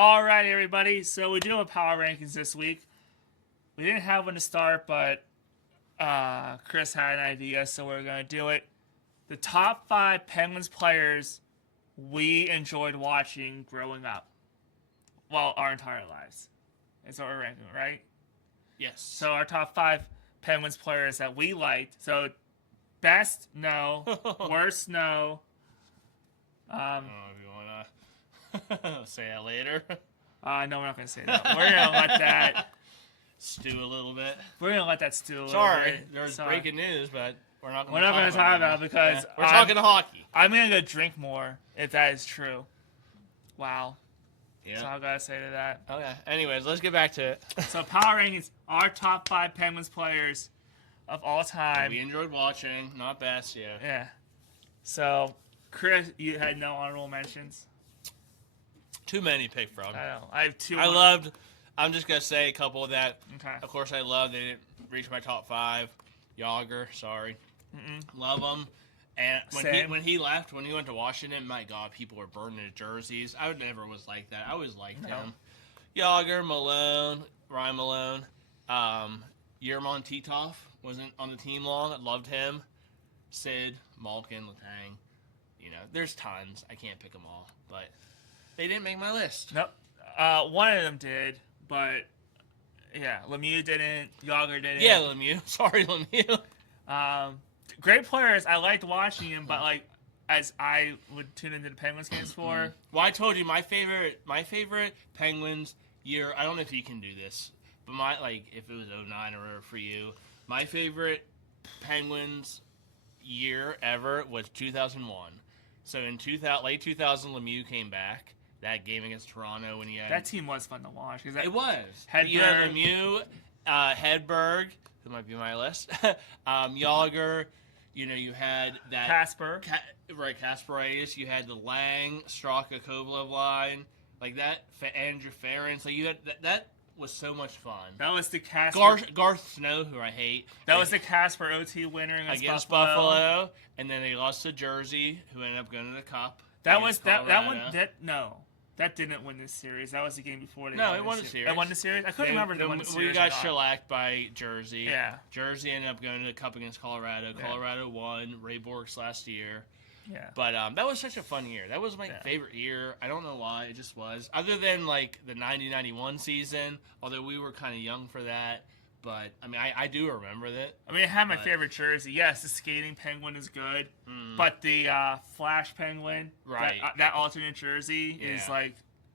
All right, everybody. So we're doing power rankings this week. We didn't have one to start, but Chris had an idea, so we're going to do it. The top 5 Penguins players we enjoyed watching growing up. Well, our entire lives. That's what we're ranking, right? Yes. So our top 5 Penguins players that we liked. So best, no. Worst, no. I don't know if you want to say that later. No, we're not going to say that. We're going to let that Stew a little bit. We're going to let that stew a little Sorry, bit. there's Sorry. breaking news, but we're not We're going not going to talk about it because we're talking hockey. I'm going to go drink more if that is true. Wow. That's all Yeah. I got to say to that. Okay. Anyways, let's get back to it. So power rankings, our top 5 Penguins players of all time. We enjoyed watching. Not best, yeah. Yeah. So, Chris, you had no honorable mentions? Too many to pick from. I know. I have 2. I'm just going to say a couple of that. Okay. Of course, I love they didn't reach my top 5. Yager, sorry. Love him. And when he left, when he went to Washington, my God, people were burning his jerseys. I never was like that. I always liked him. Yager, Malone, Ryan Malone, Yermon Titov wasn't on the team long. I loved him. Sid, Malkin, Letang. You know, there's tons. I can't pick them all, but they didn't make my list. Nope. One of them did, but yeah, Lemieux didn't. Yager didn't. Yeah, Lemieux. Sorry, Lemieux. Great players. I liked watching them, but like as I would tune into the Penguins games for. Well, I told you my favorite Penguins year. I don't know if you can do this, but if it was 09 or whatever for you, my favorite Penguins year ever was 2001. So in late 2000, Lemieux came back. That game against Toronto when he had That team was fun to watch. it was Hedberg. You had Lemieux, Hedberg, who might be on my list, Yager. You know, you had that Casper. Kasparaitis. You had the Lang, Straka, Kovalev line like that. Andrew Ference. Like you had that was so much fun. That was the Casper. Garth Snow, who I hate. That was the Casper OT winner against Buffalo, and then they lost to Jersey, who ended up going to the Cup. That was that one. That didn't win this series. That was the game before they won the series. It won the series? I couldn't remember if they won the series. We got shellacked by Jersey. Yeah. Jersey ended up going to the Cup against Colorado. Yeah. Colorado won. Ray Bork's last year. Yeah. But that was such a fun year. That was my favorite year. I don't know why. It just was. Other than, like, the 90-91 season, although we were kind of young for that. But, I mean, I do remember that. I mean, I had my favorite jersey. Yes, the skating penguin is good. But the Flash penguin, Right. that alternate jersey is like,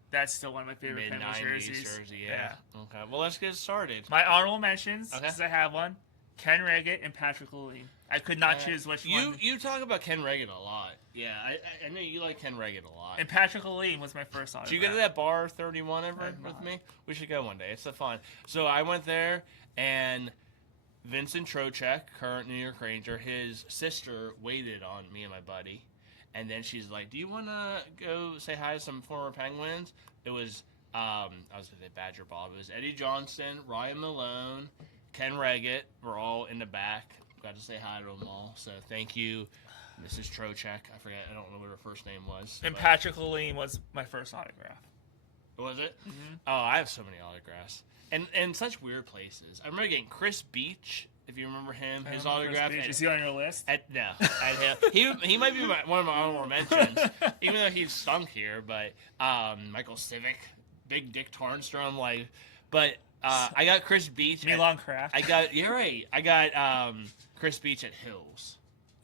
that's still one of my favorite Penguin Mid-90s jerseys. jersey, yeah. Okay, well, let's get started. My honorable mentions, Okay. because I have one, Ken Reggett and Patrick Lalime. I could not choose which one. You talk about Ken Reggett a lot. Yeah, I know you like Ken Reggett a lot. And Patrick Lalime was my first autograph. Did you go to that bar 31 ever have with not. me? We should go one day. It's so fun. So I went there, and Vincent Trocheck, current New York Ranger, his sister waited on me and my buddy. And then she's like, do you want to go say hi to some former Penguins? It was, I was going to say Badger Bob. It was Eddie Johnston, Ryan Malone, Ken Reggett. We're all in the back. Got to say hi to them all. So thank you, Mrs. Trocheck. I don't know what her first name was. And but- Patrick Lalime was my first autograph. Was it? Mm-hmm. Oh, I have so many autographs. And such weird places. I remember getting Chris Beach, if you remember him, his autograph. Is he on your list? No. He might be one of my honorable mentions, even though he's stunk here. But Michael Civic, Big Dick Tarnstrom, I got Chris Beach. Milan Kraft. You're right. I got Chris Beach at Hills,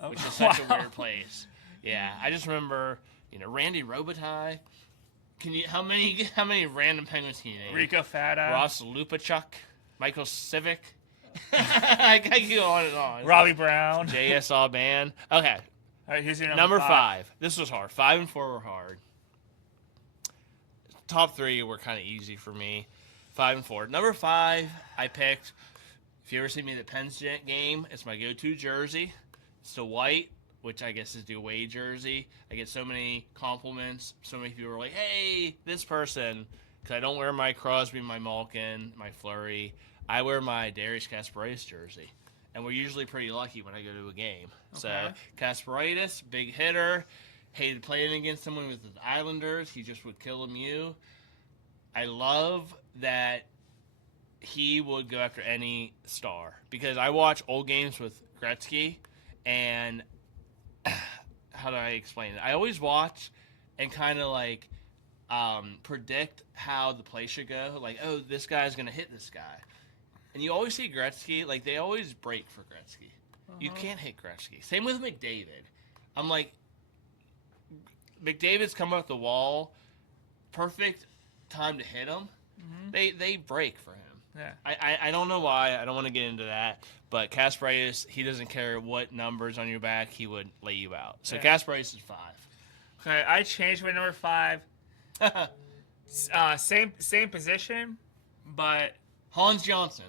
which is such a weird place. Yeah, I just remember, Randy Robitaille. How many random Penguins can you name? Rico Fata. Ross Lupachuk, Michael Civic. I can go on and on. Robbie Brown. JSA band. Okay. All right, here's your Number 5. This was hard. 5 and 4 were hard. Top 3 were kind of easy for me. 5 and 4. Number 5, I picked. If you ever see me at the Pens game, it's my go-to jersey. It's the white, which I guess is the away jersey. I get so many compliments. So many people are like, "Hey, this person," because I don't wear my Crosby, my Malkin, my Fleury. I wear my Darius Kasparaitis jersey, and we're usually pretty lucky when I go to a game. Okay. So Kasparaitis, big hitter. Hated playing against him when he was with the Islanders. He just would kill Lemieux. I love that he would go after any star because I watch old games with Gretzky, and how do I explain it? I always watch and kind of like predict how the play should go. Like, oh, this guy's gonna hit this guy, and you always see Gretzky. Like, they always break for Gretzky. You can't hit Gretzky. Same with McDavid. I'm like, McDavid's coming off the wall, perfect time to hit him. They break for him. Yeah. I don't know why. I don't want to get into that. But Kasparaitis, he doesn't care what numbers on your back. He would lay you out. So Yeah. Kasparaitis is 5. Okay, I changed my number 5. Same position, but Hans Johnson.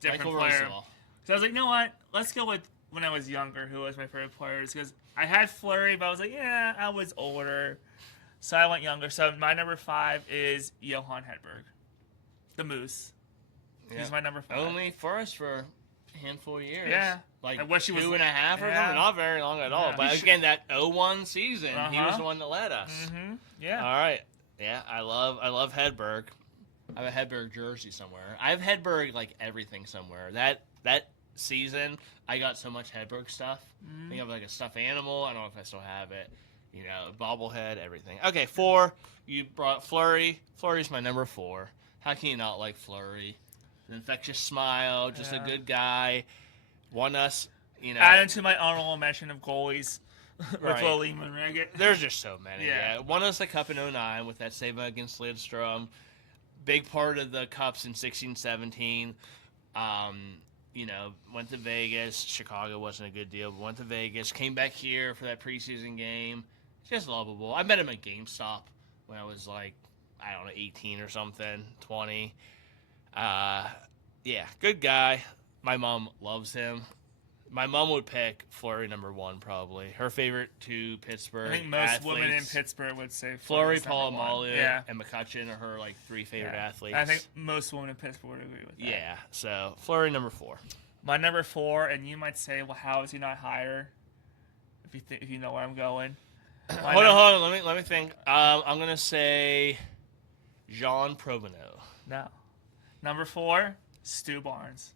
different Michael player. Rosol. So I was like, you know what? Let's go with when I was younger, who was my favorite players. Because I had Fleury, but I was like, yeah, I was older. So I went younger. So my number 5 is Johan Hedberg. The Moose. He's my number 5. Only for us for a handful of years. Yeah. Like I wish he was 2.5 or yeah. something. Not very long at all. Yeah. But again, that 01 season, he was Uh-huh. the one that led us. Mm-hmm. Yeah. All right. Yeah, I love Hedberg. I have a Hedberg jersey somewhere. I have Hedberg like everything somewhere. That season, I got so much Hedberg stuff. I think I have like a stuffed animal. I don't know if I still have it. You know, bobblehead, everything. Okay, 4. You brought Fleury. Fleury's my number 4. How can you not like Fleury? An infectious smile, just a good guy. Won us, you know. Adding to my honorable mention of goalies with Right. Willie Manriget. There's just so many. Yeah. Yeah. Won us the cup in 09 with that save against Lidstrom. Big part of the cups in 16-17. You know, went to Vegas. Chicago wasn't a good deal, but went to Vegas. Came back here for that preseason game. Just lovable. I met him at GameStop when I was like, I don't know, 18 or something, 20. Yeah, good guy. My mom loves him. My mom would pick Fleury number 1 probably. Her favorite 2 Pittsburgh I think most athletes. women in Pittsburgh would say Fleury, Fleury's number 1. Polamalu, Yeah. and McCutcheon are her like 3 favorite Yeah. athletes. I think most women in Pittsburgh would agree with that. Yeah, so Fleury number 4. My number 4, and you might say, well, how is he not higher? If you know where I'm going. Hold on. Let me think. I'm gonna say Jean Provenot. No. Number 4, Stu Barnes.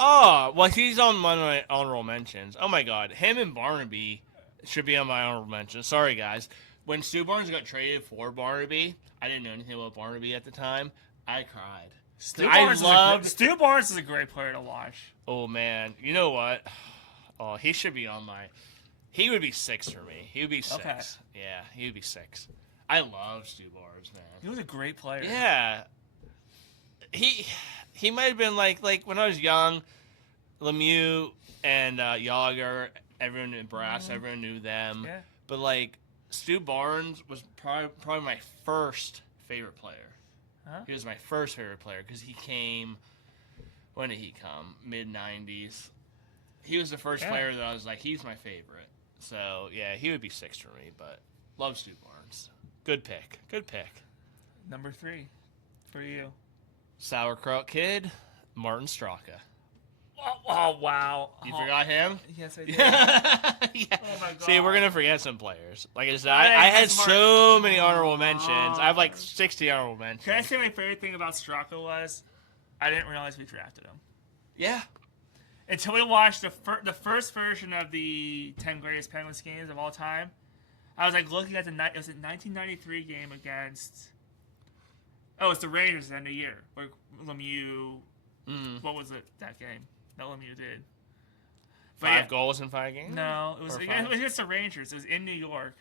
Oh, well, he's on my honorable mentions. Oh my God, him and Barnaby should be on my honorable mentions. Sorry, guys. When Stu Barnes got traded for Barnaby, I didn't know anything about Barnaby at the time. I cried. Stu Barnes is a great player to watch. Oh man, you know what? Oh, he should be on my. He would be 6 for me. He would be 6. Okay. Yeah, he would be 6. I love Stu Barnes, man. He was a great player. Yeah. He might have been like when I was young, Lemieux and Yager, everyone in Brass, everyone knew them. Yeah. But like Stu Barnes was probably my first favorite player. Huh? He was my first favorite player because he came. When did he come? Mid-90s. He was the first player that I was like, he's my favorite. So yeah, he would be 6 for me. But love Stu Barnes. Good pick. Good pick. Number 3 for you. Sauerkraut Kid, Martin Straka. Oh wow. You forgot him? Yes, I did. Yeah. Oh my God. See, we're gonna forget some players. Like I said, I I had think it's so many honorable mentions. I have like 60 honorable mentions. Can I say my favorite thing about Straka was I didn't realize we drafted him. Yeah. Until we watched the first version of the 10 greatest Penguins games of all time. I was like looking at it was a 1993 game against. Oh, it's the Rangers at the end of the year where Lemieux. What was it that game that Lemieux did? But 5 goals in 5 games? No, it was Or 5? against the Rangers. It was in New York.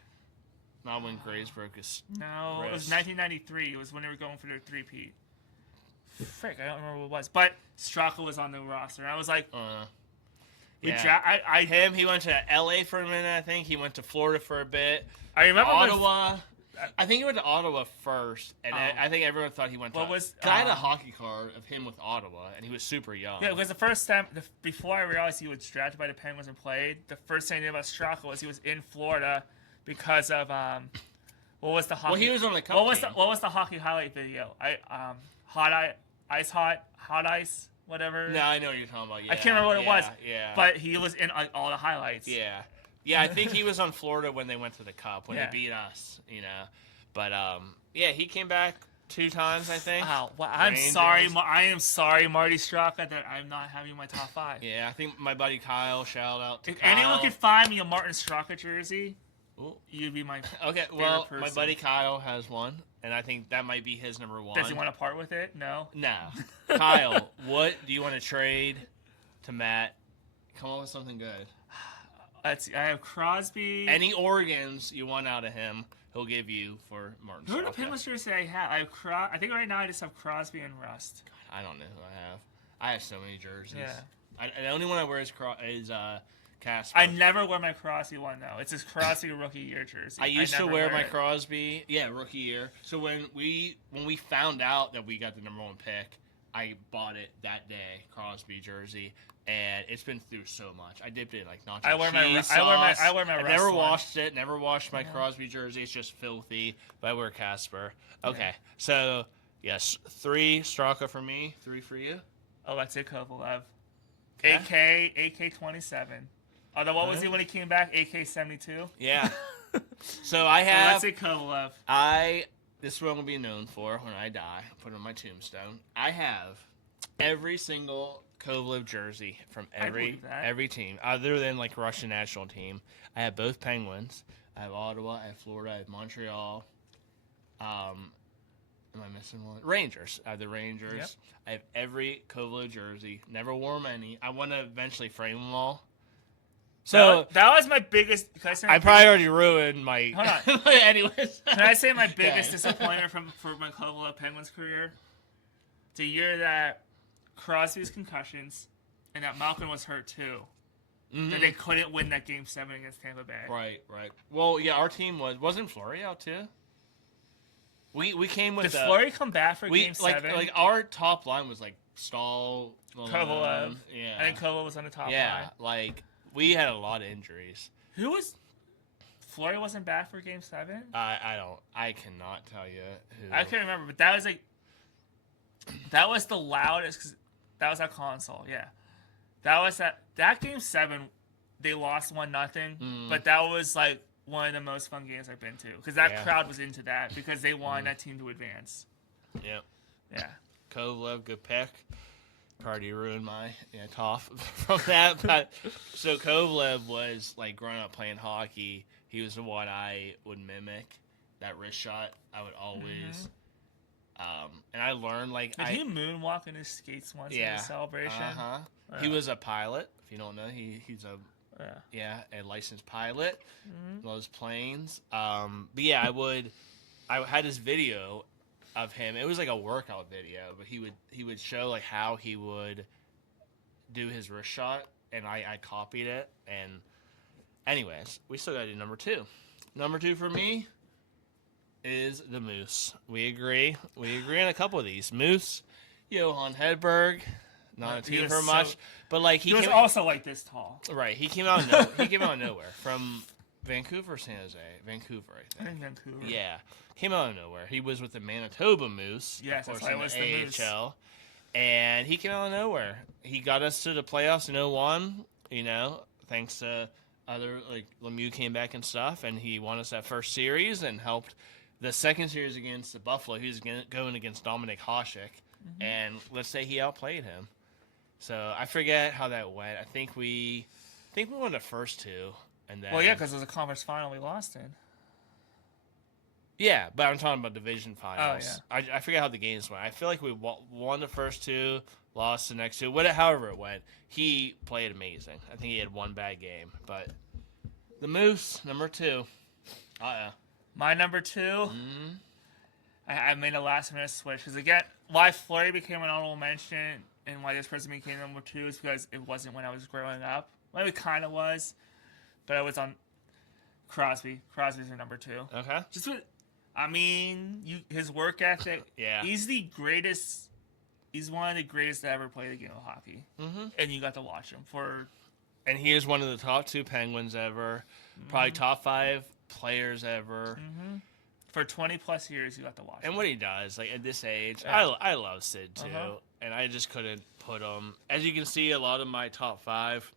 Not when Graves broke his. No, it was Wrist. 1993. It was when they were going for their three-peat. Frick, I don't remember what it was. But Straka was on the roster. And I was like, Yeah. He went to LA for a minute, I think. He went to Florida for a bit. I remember Ottawa. I think he went to Ottawa first, and Oh. I think everyone thought he went to. I had a hockey card of him with Ottawa, and he was super young. Yeah, because the first time, before I realized he was drafted by the Penguins and played, the first thing I knew about Straka was he was in Florida because of what was the hockey? Well, he was on the cup What was team. what was the hockey highlight video? Hot ice, whatever. No, I know what you're talking about. Yeah, I can't remember what it was. Yeah, But he was in all the highlights. yeah. I think he was on Florida when they went to the Cup when Yeah. they beat us. You know, but yeah, he came back 2 times, I think. Wow, well, I'm Rangers. sorry. I am sorry, Marty Straka, that I'm not having my top 5. Yeah, I think my buddy Kyle. Shout out to If Kyle. anyone could find me a Martin Straka jersey, Ooh. you'd be my Okay, favorite well, person. my buddy Kyle has one, and I think that might be his number 1. Does he want to part with it? No. No. Kyle, what do you want to trade to Matt? Come up with something good. Let's see. I have Crosby. Any Oregons you want out of him, he'll give you for Martin Who are the Straka. Penguins jerseys I have? I have I think right now I just have Crosby and Rust. I don't know who I have. I have so many jerseys. Yeah. The only one I wear is Casper. I never wear my Crosby one though. It's his Crosby rookie year jersey. I used to never wear my it. Crosby, rookie year. So when we found out that we got the number 1 pick, I bought it that day, Crosby jersey, and it's been through so much. I dipped it in like nacho I wear cheese my sauce. I wear my I Rust never one. washed it. Never washed my Crosby jersey. It's just filthy. But I wear Casper. Okay, Yeah. so yes, 3 Straka for me, 3 for you. Alexei Kovalev. Okay. AK-27. Although what was he when he came back? AK-72. Yeah. So I have. Alexei Kovalev. This is what I'm going to be known for when I die. Put it on my tombstone. I have every single Kovalev jersey from believe that. every team, other than like Russian national team. I have both Penguins. I have Ottawa. I have Florida. I have Montreal. Am I missing one? Rangers. I have the Rangers. Yep. I have every Kovalev jersey. Never wore them any. I want to eventually frame them all. So that was my biggest. Can I say I probably already ruined my. Hold Anyways. Can I say my biggest Okay. disappointment for my Kovalev Penguins career? It's a year that Crosby's concussions and that Malkin was hurt too. Mhm. That they couldn't win that Game 7 against Tampa Bay. Right. Well, yeah, our team wasn't Fleury out too. We came with Did Fleury come back for Game 7? like our top line was like Stahl, Kovalev. yeah, I think Kovalev was on the top yeah, line. like we had a lot of injuries. Who was... Fleury wasn't back for Game 7? I cannot tell you who. I can't remember, but that was like... That was the loudest... 'cause that was at console, yeah. That was that Game 7, they lost 1-0, but that was like one of the most fun games I've been to. Because that crowd was into that, because they wanted that team to advance. Yep. Yeah. Kovalev, good pick. Cardi ruined my top from that. But so Kovalev was like growing up playing hockey. He was the one I would mimic. That wrist shot, I would always. And I learned like Did he moonwalk in his skates once in the celebration? He was a pilot. If you don't know, he's a licensed pilot. Loves planes. But yeah, I had this video of him. It was like a workout video, but he would show like how he would do his wrist shot, and I copied it. And anyways, we still got to do number 2. Number 2 for me is the Moose. We agree on a couple of these. Moose, Johan Hedberg, not a team for much, but like he was also like this tall. Right, he came out of nowhere from Vancouver, or San Jose, Vancouver, I think. Vancouver. Yeah, came out of nowhere. He was with the Manitoba Moose. Yes, of course, that's why in it was the the Moose. AHL, and he came out of nowhere. He got us to the playoffs in 2001. Thanks to other like Lemieux came back and stuff, and he won us that first series and helped. The second series against the Buffalo, he was going against Dominik Hasek, and let's say he outplayed him. So I forget how that went. I think we won the first 2, and then because it was a conference final we lost in. Yeah, but I'm talking about division finals. Oh, I forget how the games went. I feel like we won the first 2, lost the next 2. However it went, he played amazing. I think he had one bad game, but the Moose number 2. My number 2, I made a last-minute switch. Because, again, why Fleury became an honorable mention and why this person became number 2 is because it wasn't when I was growing up. Well, it kind of was, but I was on Crosby. Crosby's your number 2. Okay. His work ethic. Yeah. He's the greatest. He's one of the greatest to ever play the game of hockey. And you got to watch him And he is one of the top 2 Penguins ever. Probably top 5 players ever. For 20-plus years, you got to watch him. And what he does, like at this age, I love Sid too, and I just couldn't put him. As you can see, a lot of my top 5,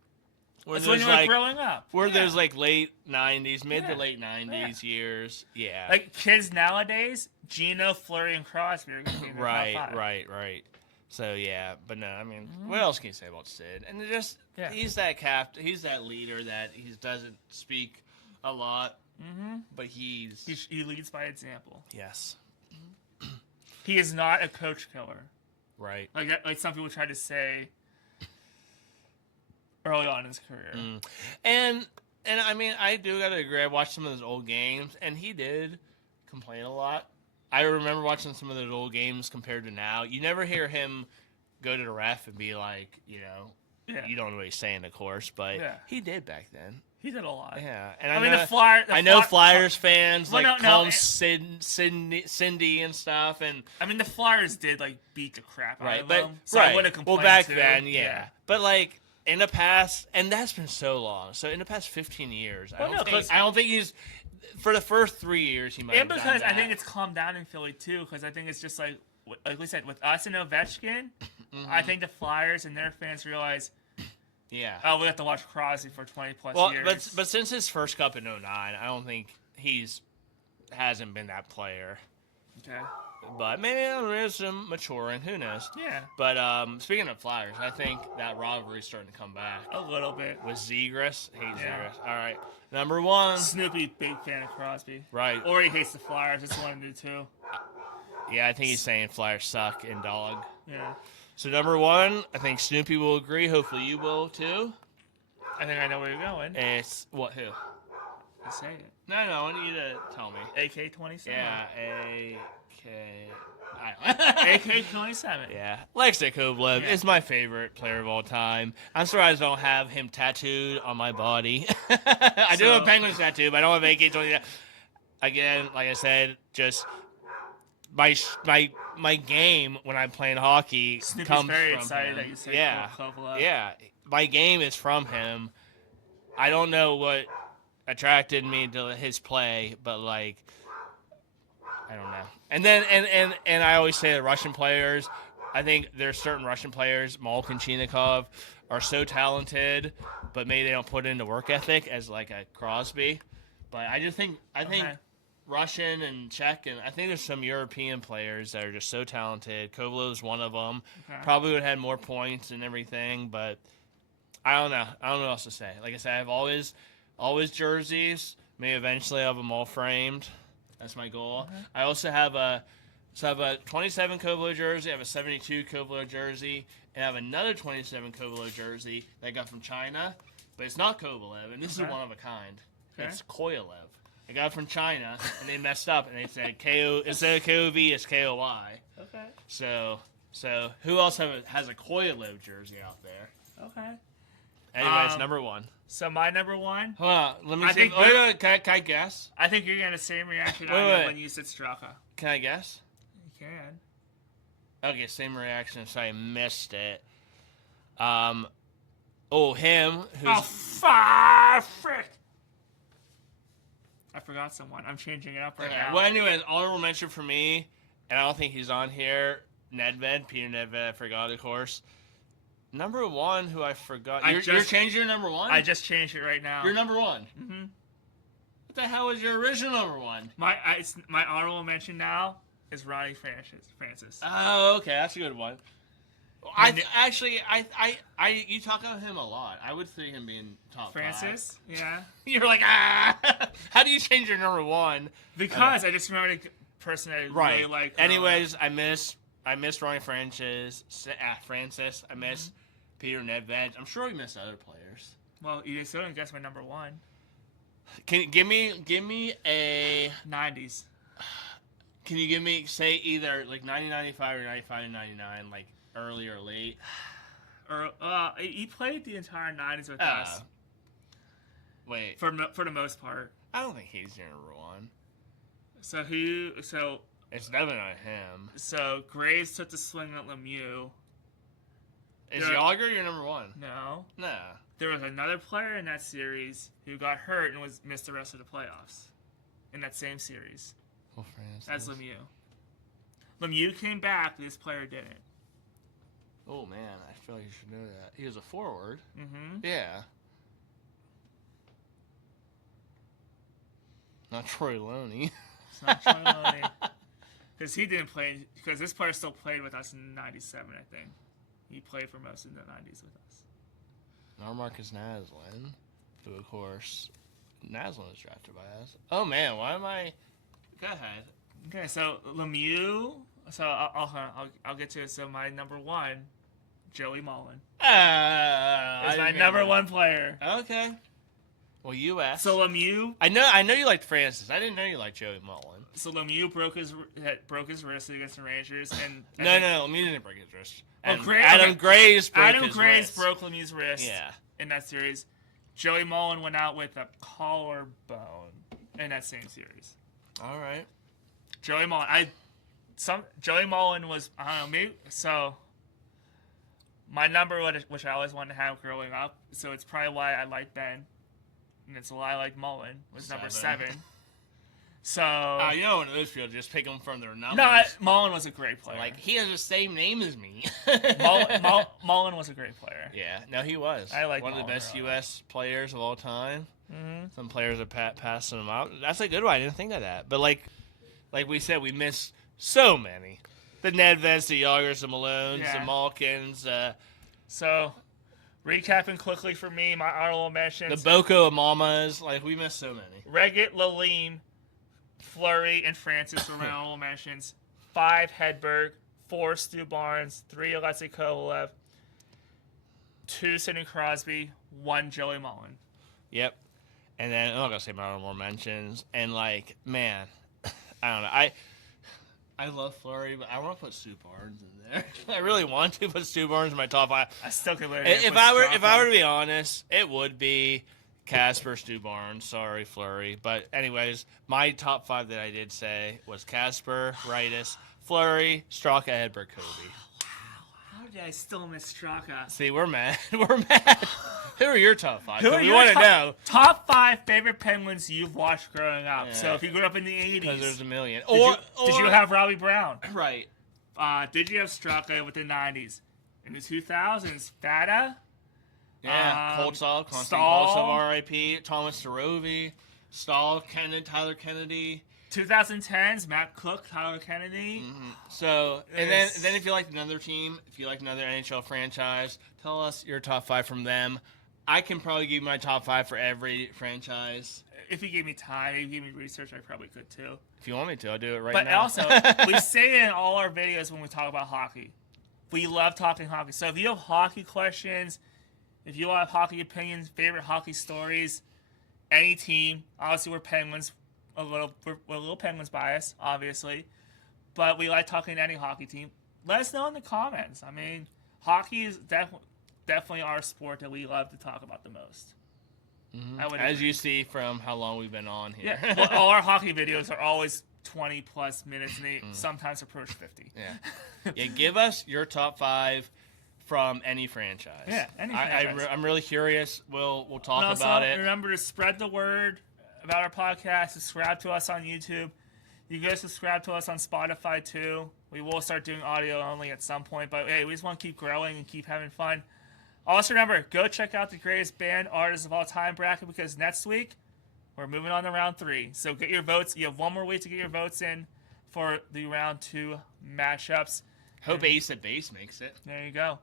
Where That's when there's you're like growing up. where Yeah. there's like late 90s, mid to Yeah. late 90s years. Yeah. Like kids nowadays, Gino, Fleury, and Crosby are going to be in the right, top 5. right. So yeah, but no, I mean, what else can you say about Sid? And he's that he's that leader that he doesn't speak a lot, but He leads by example. yes, He is not a coach killer. right. Like some people try to say early on in his career. And I mean, I do gotta agree. I watched some of those old games, and he did complain a lot. I remember watching some of those old games compared to now. You never hear him go to the ref and be like, you don't know what he's saying, of course, but he did back then. He did a lot. Yeah, and I mean, the know Flyers fans call him Cindy and stuff, and I mean the Flyers did like beat the crap out of but him. So I would have complained back too. then, yeah. But like in the past, and that's been so long. So in the past 15 years, I don't think he's for the first 3 years he might. And have because done I think that. it's calmed down in Philly too, because I think it's just like we said with us and Ovechkin, I think the Flyers and their fans realize. Yeah. Oh, we have to watch Crosby for 20 plus years. But since his first cup in 09, I don't think hasn't been that player. Okay. But maybe there is some maturing. Who knows? Yeah. But speaking of Flyers, I think that rivalry's starting to come back. A little bit. With Zegras. Hate Yeah. Zegras. All right. Number 1. Snoopy, big fan of Crosby. Right. Or he hates the Flyers. It's one of the two. Yeah, I think he's saying Flyers suck and dog. Yeah. So number 1, I think Snoopy will agree. Hopefully you will too. I think I know where you're going. It's what? Who? Say it. No, I want you to tell me. AK-27. Yeah, AK-27. Yeah, Alexei Kovalev is my favorite player of all time. I'm surprised I don't have him tattooed on my body. I do have a Penguins tattoo, but I don't have AK-27. Again, like I said, just my game when I'm playing hockey Snoopy's comes very from excited him. that you say Kovalev. Yeah, my game is from him. I don't know what attracted me to his play, but like I don't know. And then and I always say the Russian players. I think there's certain Russian players, Malkin, Chinikov, are so talented, but maybe they don't put in the work ethic as like a Crosby. But I think Russian and Czech, and I think there's some European players that are just so talented. Kovalev's one of them. Okay. Probably would have had more points and everything, but I don't know. I don't know what else to say. Like I said, I have always jerseys. Maybe eventually I'll have them all framed. That's my goal. Okay. I also have a 27 Kovalev jersey. I have a 72 Kovalev jersey, and I have another 27 Kovalev jersey that I got from China, but it's not Kovalev, and this is one of a kind. Okay. It's Koyalev. I got it from China, and they messed up, and they said instead of KOV, it's KOY. Okay. So who else has a Koyalev jersey out there? Okay. Anyways, number 1. So my number 1. Hold on, let me I see. think Wait, can I guess? I think you're getting the same reaction I Wait, did wait. when you said Straka. Can I guess? You can. Okay, same reaction, so I missed it. Him. Who's Frick! I forgot someone. I'm changing it up right now. Well, anyways, honorable mention for me, and I don't think he's on here. Nedved, Peter Nedved. I forgot, of course. Number 1, who I forgot. You're changing your number 1? I just changed it right now. Your number 1. Mm-hmm. What the hell was your original number 1? My honorable mention now is Ronnie Francis. Oh, okay, that's a good one. You talk about him a lot. I would see him being top Francis, 5. yeah. You're like, how do you change your number 1? Because I just remembered a person I really like. Anyways, I miss Ronnie Francis. I miss Peter Nedved. I'm sure we missed other players. Well, you still didn't guess my number 1. Can you give me a 90s? Can you give me say either like 1995 or 95 to 99, like early or late? Or he played the entire 90s with us. Wait. For the most part. I don't think he's your number 1. So it's definitely not him. So Graves took the swing at Lemieux. Is Yager your number 1? No. Nah. There was another player in that series who got hurt and missed the rest of the playoffs. In that same series. Well, Francis. That's Lemieux. Lemieux came back, this player didn't. Oh man, I feel like you should know that. He was a forward. Mm-hmm. Yeah. Not Troy Loney. It's not Troy Loney. Because he didn't play, because this player still played with us in '97, I think. He played for most of the '90s with us. Not Marcus Naslin, who of course Naslin was drafted by us. Oh man, why am I? Go ahead. Okay, so Lemieux. So I'll get to it. So my number one, Joey Mullen, is my number one player. Okay. Well, U.S. So Lemieux. I know you liked Francis. I didn't know you liked Joey Mullen. So Lemieux broke his wrist against the Rangers, and No, Lemieux didn't break his wrist. Oh, Adam Graves broke Adam his Graves wrist. broke Lemieux's wrist. Yeah. In that series, Joey Mullen went out with a collarbone in that same series. All right. Joey Mullen. Joey Mullen was, I don't know, maybe, so my number, which I always wanted to have growing up, so it's probably why I like Ben, and it's why I like Mullen, was number 7. So You know, one of those people just pick them from their numbers. no, Mullen was a great player. Like, he has the same name as me. Mullen was a great player. Yeah, no, he was. I like one of the Mullen best really. U.S. players of all time. Mm-hmm. Some players are passing him out. That's a good one. I didn't think of that. But like we said, we missed so many. The Nedvests, the Yagers, the Malones, Yeah. the Malkins, So, recapping quickly for me, my honorable mentions. the Boko Amamas. Like, we missed so many. Reggett, Lalime, Fleury, and Francis were my honorable mentions. 5, Hedberg. 4, Stu Barnes. 3, Alexei Kovalev. 2, Sidney Crosby. 1, Joey Mullen. Yep. And then, I'm not going to say my honorable mentions. And, like, man, I don't know. I love Fleury, but I want to put Stu Barnes in there. I really want to put Stu Barnes in my top 5. I still could live If I were to be honest, it would be Casper, Stu Barnes. Sorry, Fleury. But anyways, my top 5 that I did say was Casper, Ritus, Fleury, Straka, Hedberg, Kobe. How did I still miss Straka? See, we're mad. We're mad. Who are your top 5? Who are We your want to know. Top 5 favorite Penguins you've watched growing up. Yeah. So if you grew up in the 80s. Because there's a million. Did you have Robbie Brown? Right. Did you have Straka with the 90s? In the 2000s, Fata? Yeah, Koltsov, Konstantin Stahl. Koltsov, R.I.P., Thomas Sorovi, Stahl, Tyler Kennedy. 2010s, Matt Cook, Tyler Kennedy. So, and then if you like another team, if you like another NHL franchise, tell us your top 5 from them. I can probably give you my top 5 for every franchise. If you gave me time, if you gave me research, I probably could too. If you want me to, I'll do it right But now. also, we say it in all our videos when we talk about hockey. We love talking hockey. So if you have hockey questions, if you have hockey opinions, favorite hockey stories, any team, obviously we're Penguins, we're a little Penguins bias, obviously, but we like talking to any hockey team. Let us know in the comments. I mean, hockey is definitely our sport that we love to talk about the most. I would As agree. you see from how long we've been on here. Yeah, well, all our hockey videos are always 20 plus minutes, and they sometimes approach 50. Yeah. Yeah, give us your top 5 from any franchise. Yeah, any franchise. I'm really curious. We'll talk And also, about it. remember to spread the word about our podcast. Subscribe to us on YouTube. You can go subscribe to us on Spotify too. We will start doing audio only at some point, but hey, we just want to keep growing and keep having fun. Also, remember, go check out the greatest band artists of all time bracket, because next week we're moving on to round 3. So get your votes. You have one more week to get your votes in for the round 2 matchups. Hope Ace at Base makes it. There you go.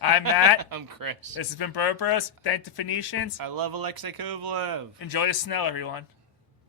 I'm Matt. I'm Chris. This has been Bro Bros. Thank the Phoenicians. I love Alexei Kovalev. Enjoy the snow, everyone.